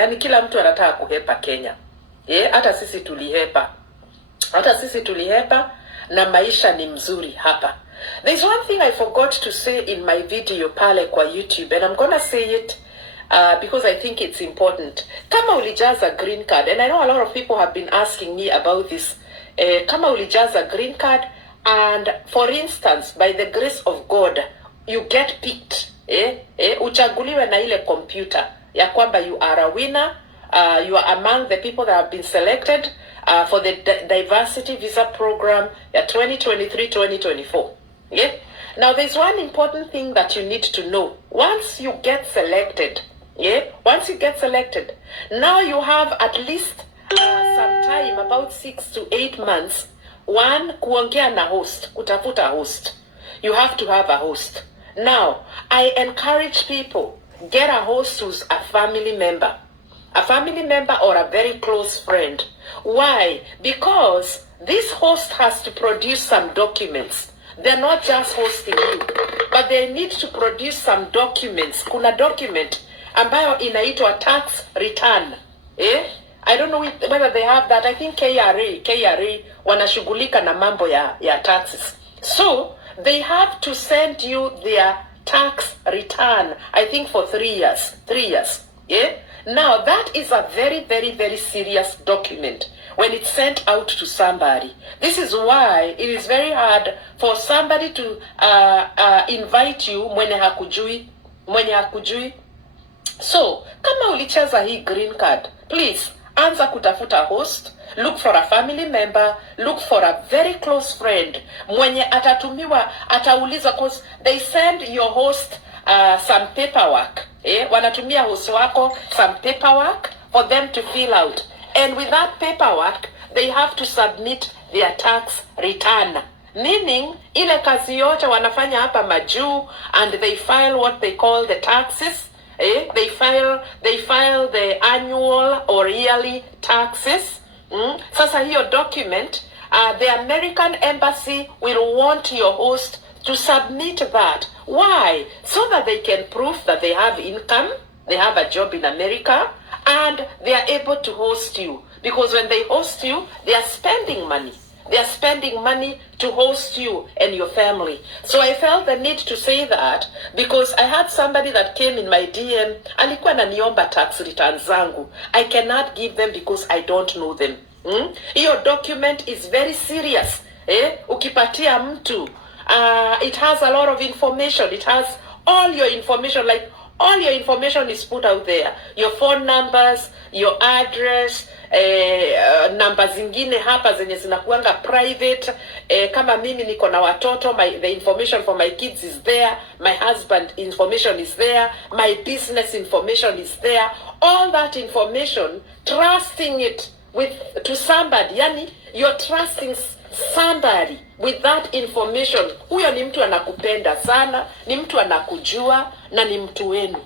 Yani kila mtu anataka kuhepa Kenya. Hata sisi tulihepa. Hata sisi tulihepa na maisha ni mzuri hapa. There's one thing I forgot to say in my video pale kwa YouTube, and I'm gonna say it because I think it's important. Kama ulijaza green card, and I know a lot of people have been asking me about this. Kama ulijaza green card, and for instance, by the grace of God, you get picked. Uchaguliwe na ile computer ya kwamba you are a winner, you are among the people that have been selected for the diversity visa program ya 2023-2024. Now there's one important thing that you need to know. Once you get selected, once you get selected, now you have at least some time, about 6 to 8 months. One, kuongea na host, kutafuta host. You have to have a host. Now, I encourage people, get a host who's a family member. A family member or a very close friend. Why? Because this host has to produce some documents. They're not just hosting you, but they need to produce some documents. Kuna document ambayo inaitwa tax return. I don't know whether they have that. I think KRA wanashughulika na mambo ya taxes. So, they have to send you their tax return, I think for 3 years. 3 years. Now, that is a very, very, very serious document when it's sent out to somebody. This is why it is very hard for somebody to invite you mwenye hakujui. So, kama ulicheza hii green card, please, anza kutafuta host, look for a family member, look for a very close friend, mwenye atauliza, cause they send your host some paperwork. Wanatumia host wako some paperwork for them to fill out. And with that paperwork, they have to submit their tax return. Meaning, ile kazi yote wanafanya hapa majuu, and they file what they call the taxes. They file the annual or yearly taxes. Sasa hiyo document, the American embassy will want your host to submit that. Why? So that they can prove that they have income, they have a job in America, and they are able to host you. Because when they host you, they are spending money. They are spending money to host you and your family. So I felt the need to say that because I had somebody that came in my DM, alikuwa ananiomba tax returns zangu. I cannot give them because I don't know them. Your document is very serious. Ukipatia mtu, it has a lot of information. It has all your information, like all your information is put out there. Your phone numbers, your address, namba zingine hapa zenye zinakuanga private. Kama mimi niko na watoto, the information for my kids is there. My husband information is there. My business information is there. All that information, trusting it to somebody. Yani, you're trusting somebody with that information. Huyo ni mtu anakupenda sana, ni mtu anakujua, na ni mtu wenu.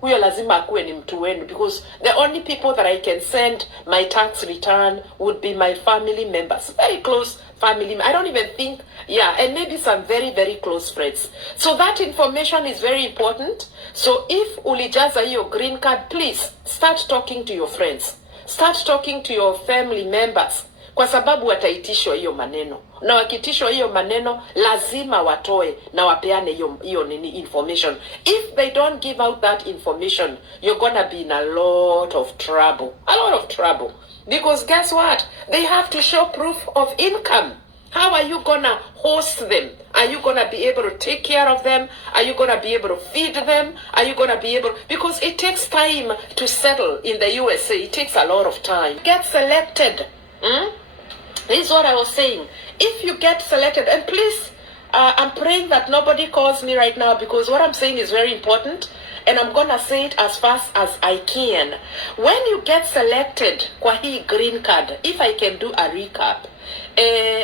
Huyo lazima akuwe ni mtu wenu, because the only people that I can send my tax return would be my family members, very close family. I don't even think, and maybe some very, very close friends. So that information is very important. So if ulijaza hiyo green card, please start talking to your friends, start talking to your family members, kwa sababu wataitishwa hiyo maneno. Na wakitishwa hiyo maneno, lazima watoe na wapeane hiyo nini information. If they don't give out that information, you're gonna be in a lot of trouble. A lot of trouble. Because guess what? They have to show proof of income. How are you gonna host them? Are you gonna be able to take care of them? Are you gonna be able to feed them? Are you gonna be able... Because it takes time to settle in the USA. It takes a lot of time. Get selected. This is what I was saying. If you get selected, and please, I'm praying that nobody calls me right now, because what I'm saying is very important, and I'm gonna say it as fast as I can. When you get selected kwa hii green card, if I can do a recap,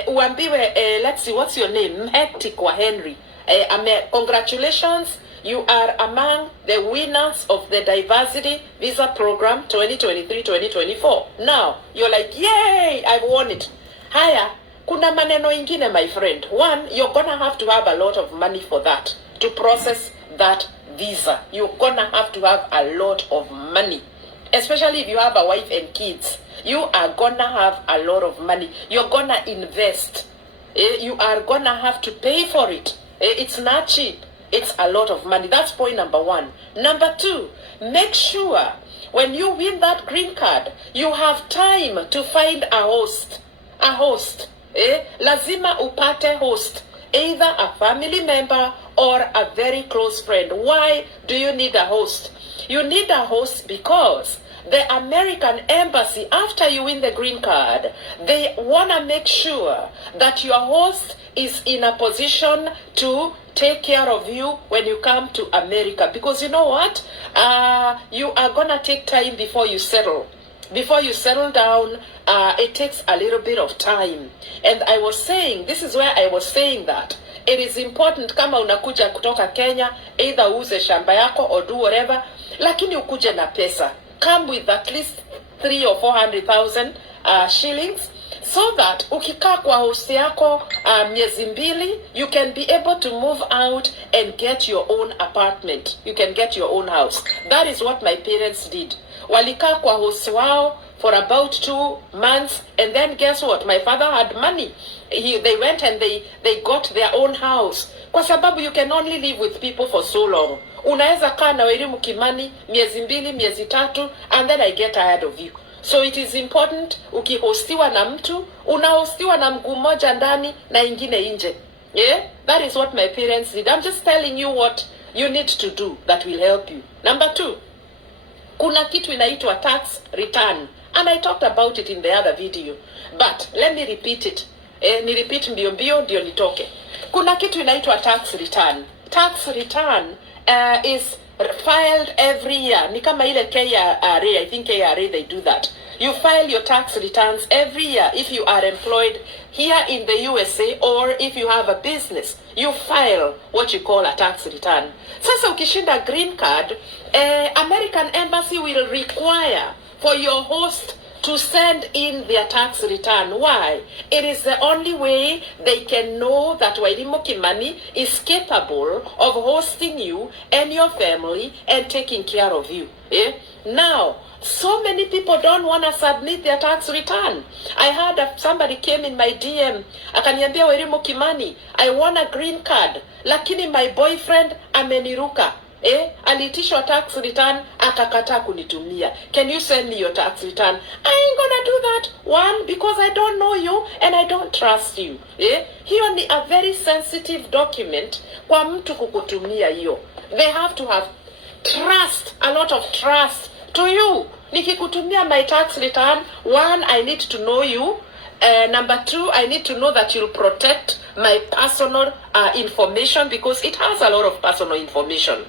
uambiwe, let's see, what's your name? Mhekti kwa Henry. Congratulations, you are among the winners of the Diversity Visa Program 2023-2024. Now, you're like, yay, I've won it. Haya, kuna maneno ingine, my friend. One, you're gonna have to have a lot of money for that, to process that visa. You're gonna have to have a lot of money. especially if you have a wife and kids. You are gonna have a lot of money. You're gonna invest. You are gonna have to pay for it. It's not cheap. It's a lot of money. That's point number one. Number two, make sure when you win that green card, you have time to find a host. A host. Lazima upate host. Either a family member or a very close friend. Why do you need a host? You need a host because the American embassy, after you win the green card, they want to make sure that your host is in a position to take care of you when you come to America. Because you know what? You are going to take time before you settle. Before you settle down, it takes a little bit of time. And I was saying, this is where I was saying that it is important kama unakuja kutoka Kenya, either uuze shamba yako or do whatever, lakini ukuje na pesa. Come with at least 300,000 or 400,000 shillings, so that ukikaa kwa house yako miezi mbili, you can be able to move out and get your own apartment. You can get your own house. That is what my parents did. Walikaa kwa house wao for about 2 months, and then guess what? My father had money. They went and they got their own house. Kwa sababu you can only live with people for so long. Unaweza kaa na Wairimu Kimani miezi mbili, miezi tatu, and then I get tired of you. So it is important, ukihostiwa na mtu, unahostiwa na mguu moja ndani na ingine nje. Yeah? That is what my parents did. I'm just telling you what you need to do that will help you. Number two, kuna kitu inaitwa tax return. And I talked about it in the other video. But let me repeat it. Ni repeat mbio ndio nitoke. Kuna kitu inaitwa tax return. Tax return is filed every year. Ni kama ile KRA, I think KRA they do that. You file your tax returns every year if you are employed here in the USA or if you have a business. You file what you call a tax return. Sasa ukishinda green card, American embassy will require for your host to send in their tax return. Why? It is the only way they can know that Wairimu Kimani is capable of hosting you and your family and taking care of you. Now, so many people don't want to submit their tax return. I heard somebody came in my DM, akaniambia, Wairimu Kimani, I want a green card, lakini my boyfriend ameniruka. Alitishwa tax return, akakataa kunitumia. Can you send me your tax return? I ain't gonna do that. One, because I don't know you and I don't trust you. Hiyo ni a very sensitive document kwa mtu kukutumia hiyo. They have to have trust, a lot of trust to you. Nikikutumia my tax return, one, I need to know you. Number two, I need to know that you'll protect my personal information, because it has a lot of personal information.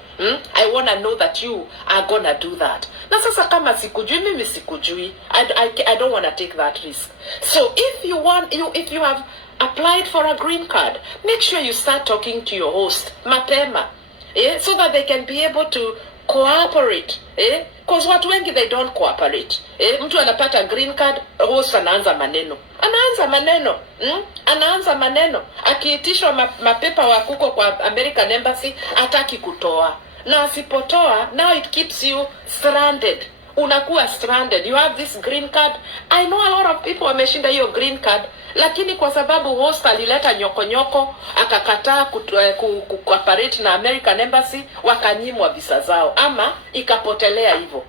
I want to know that you are gonna do that. Na sasa kama sikujui, mimi sikujui, I don't want to take that risk. So if you have applied for a green card, make sure you start talking to your host mapema, so that they can be able to cooperate. Because watu wengi they don't cooperate. Mtu anapata green card, host anaanza maneno. Akiitishwa mapepa wa kuko kwa American embassy, hataki kutoa. Na asipotoa, now it keeps you stranded. Unakuwa stranded. You have this green card. I know a lot of people wameshinda hiyo green card, lakini kwa sababu host alileta nyoko akakataa cooperate na American embassy, wakanyimwa visa zao ama ikapotelea hivyo.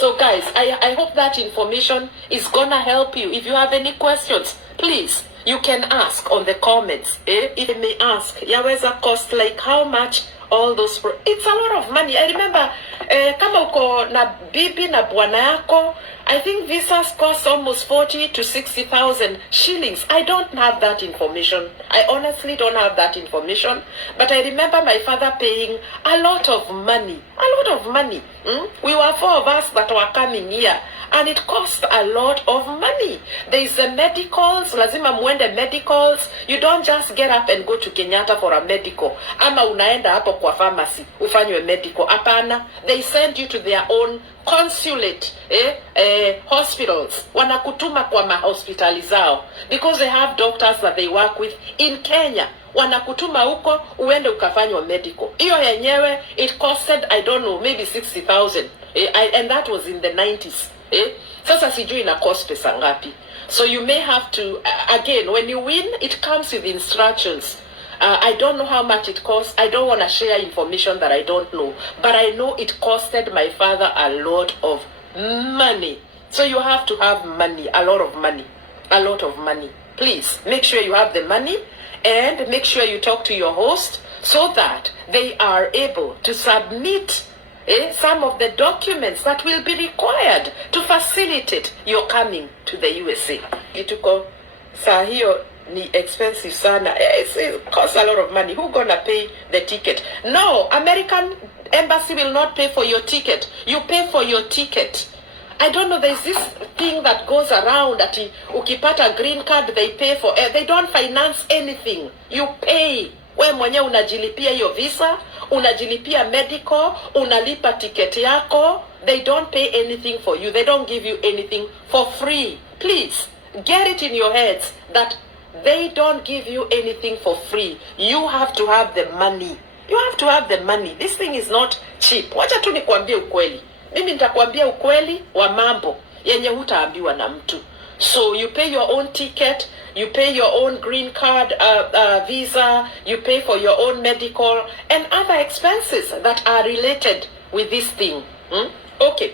So guys, I hope that information is gonna help you. If you have any questions, please, you can ask on the comments. If you may ask, yaweza cost like how much all those it's a lot of money. I remember kama uko na bibi na bwana yako, I think visas cost almost 40 to 60,000 shillings. I don't have that information. I honestly don't have that information. But I remember my father paying a lot of money. We were 4 of us that were coming here, and it cost a lot of money. There is the medicals, lazima muende medicals. You don't just get up and go to Kenyatta for a medical. Ama unaenda hapo kwa pharmacy ufanywe medical. Hapana, they send you to their own consulate, hospitals. Wanakutuma kwa mahospitali zao, because they have doctors that they work with in Kenya. Wanakutuma huko uende ukafanywa medical. Hiyo yenyewe it costed, I don't know, maybe 60,000. And that was in the 90s. Sasa sijui ina cost pesa ngapi. So you may have to, again, when you win, it comes with instructions. I don't know how much it costs. I don't want to share information that I don't know. But I know it costed my father a lot of money. So you have to have money, a lot of money. A lot of money. Please, make sure you have the money and make sure you talk to your host so that they are able to submit some of the documents that will be required to facilitate your coming to the USA. Ituko saa hiyo ni expensive sana. It costs a lot of money. Who gonna pay the ticket? No, American embassy will not pay for your ticket. You pay for your ticket. I don't know, there's this thing that goes around that ukipata green card they pay for. They don't finance anything. You pay. We mwenye unajilipia hiyo visa, unajilipia medical, unalipa ticket yako. They don't pay anything for you. They don't give you anything for free. Please, get it in your heads that they don't give you anything for free. You have to have the money. You have to have the money. This thing is not cheap. Wacha tu nikwambie ukweli. Mimi nitakwambia ukweli wa mambo yenye hutaambiwa na mtu. So you pay your own ticket, you pay your own green card visa, you pay for your own medical and other expenses that are related with this thing. Okay.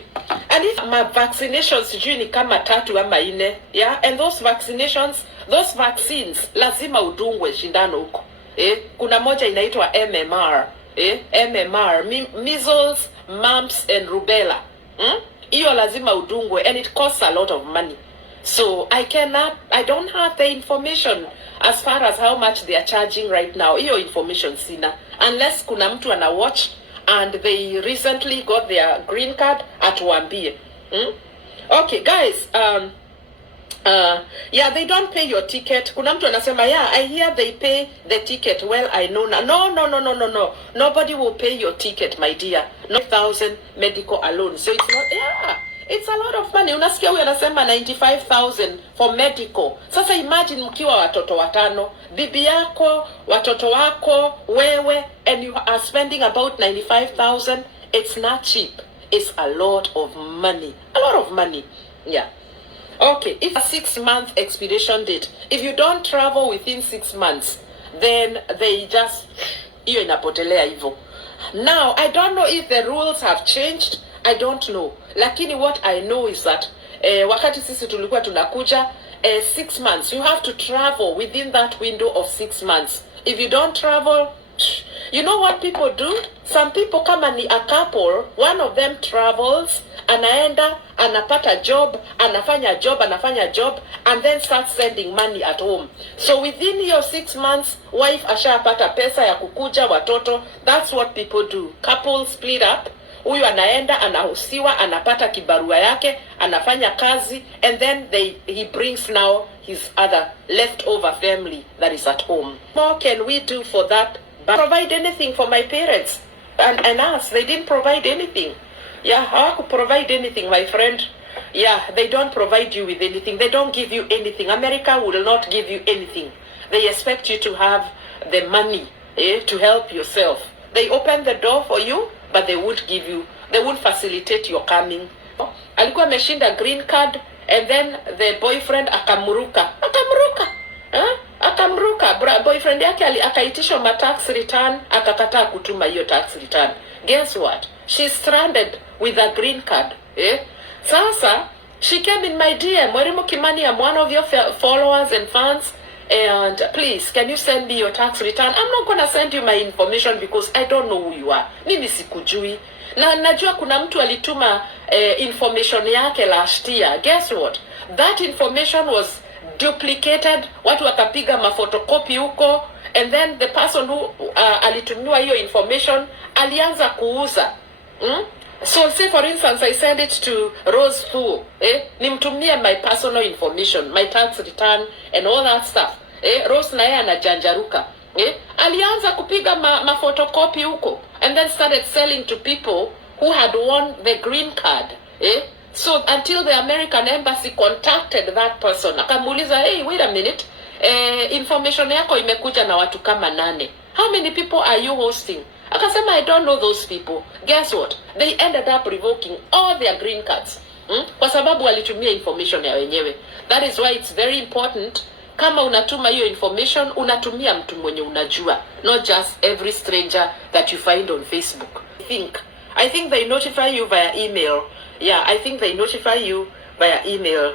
And if my vaccinations sijui ni kama 3 ama 4, yeah, and those vaccinations, those vaccines lazima udungwe shindano huko. Kuna moja inaitwa MMR, MMR, measles, mumps and rubella. Iyo lazima udungwe and it costs a lot of money. So I don't have the information as far as how much they are charging right now. Iyo information sina. Unless kuna mtu ana watch and they recently got their green card atuambie. Okay, guys, yeah, they don't pay your ticket. Kuna mtu anasema, yeah, I hear they pay the ticket. Well, I know now. No. Nobody will pay your ticket, my dear. No 1,000 medical alone. So it's not, yeah, it's a lot of money. Unasikia huyu anasema 95,000 for medical. Sasa imagine mkiwa watoto 5, bibi yako, watoto wako, wewe, and you are spending about 95,000. It's not cheap. It's a lot of money. A lot of money. Yeah. Okay, if a 6-month expiration date, if you don't travel within 6 months, then they just, hiyo inapotelea hivyo. Now, I don't know if the rules have changed. I don't know. Lakini what I know is that wakati sisi tulikuwa tunakuja 6 months, you have to travel within that window of 6 months. If you don't travel, you know what people do? Some people kama ni a couple, one of them travels, anaenda, anapata job, anafanya job, and then start sending money at home. So within your 6 months, wife ashapata pesa ya kukuja watoto. That's what people do. Couples split up. Huyu anaenda, anahusiwa, anapata kibarua yake, anafanya kazi, and then he brings now his other leftover family that is at home. What more can we do for that? But provide anything for my parents and us. They didn't provide anything. Yeah, how could provide anything, my friend? Yeah, they don't provide you with anything. They don't give you anything. America will not give you anything. They expect you to have the money to help yourself. They open the door for you, but they won't give you, they won't facilitate your coming. Alikuwa ameshinda green card, and then the boyfriend akamruka. Boyfriend yake akaitishwa ma tax return, akakataa kutuma hiyo tax return. Guess what? She's stranded with a green card. Sasa, she came in my DM. Mwalimu Kimani, I'm one of your followers and fans. And please, can you send me your tax return? I'm not going to send you my information because I don't know who you are. Mimi sikujui. Na najua kuna mtu alituma information yake last year. Guess what? That information was duplicated. Watu wakapiga mafotocopy huko. And then the person who alitumiwa hiyo information alianza kuuza. So say for instance I send it to Rose Fu, nimtumie my personal information, my tax return and all that stuff. Rose na yeye anajanjaruka. Alianza kupiga photocopy huko and then started selling to people who had won the green card. So until the American embassy contacted that person, akamuuliza, hey, wait a minute, information yako imekuja na watu kama 8. How many people are you hosting? Akasema, I don't know those people. Guess what? They ended up revoking all their green cards. Kwa sababu walitumia information ya wenyewe. That is why it's very important, kama unatuma hiyo information, unatumia mtu mwenye unajua, not just every stranger that you find on Facebook. I think they notify you via email. Yeah, I think they notify you via email.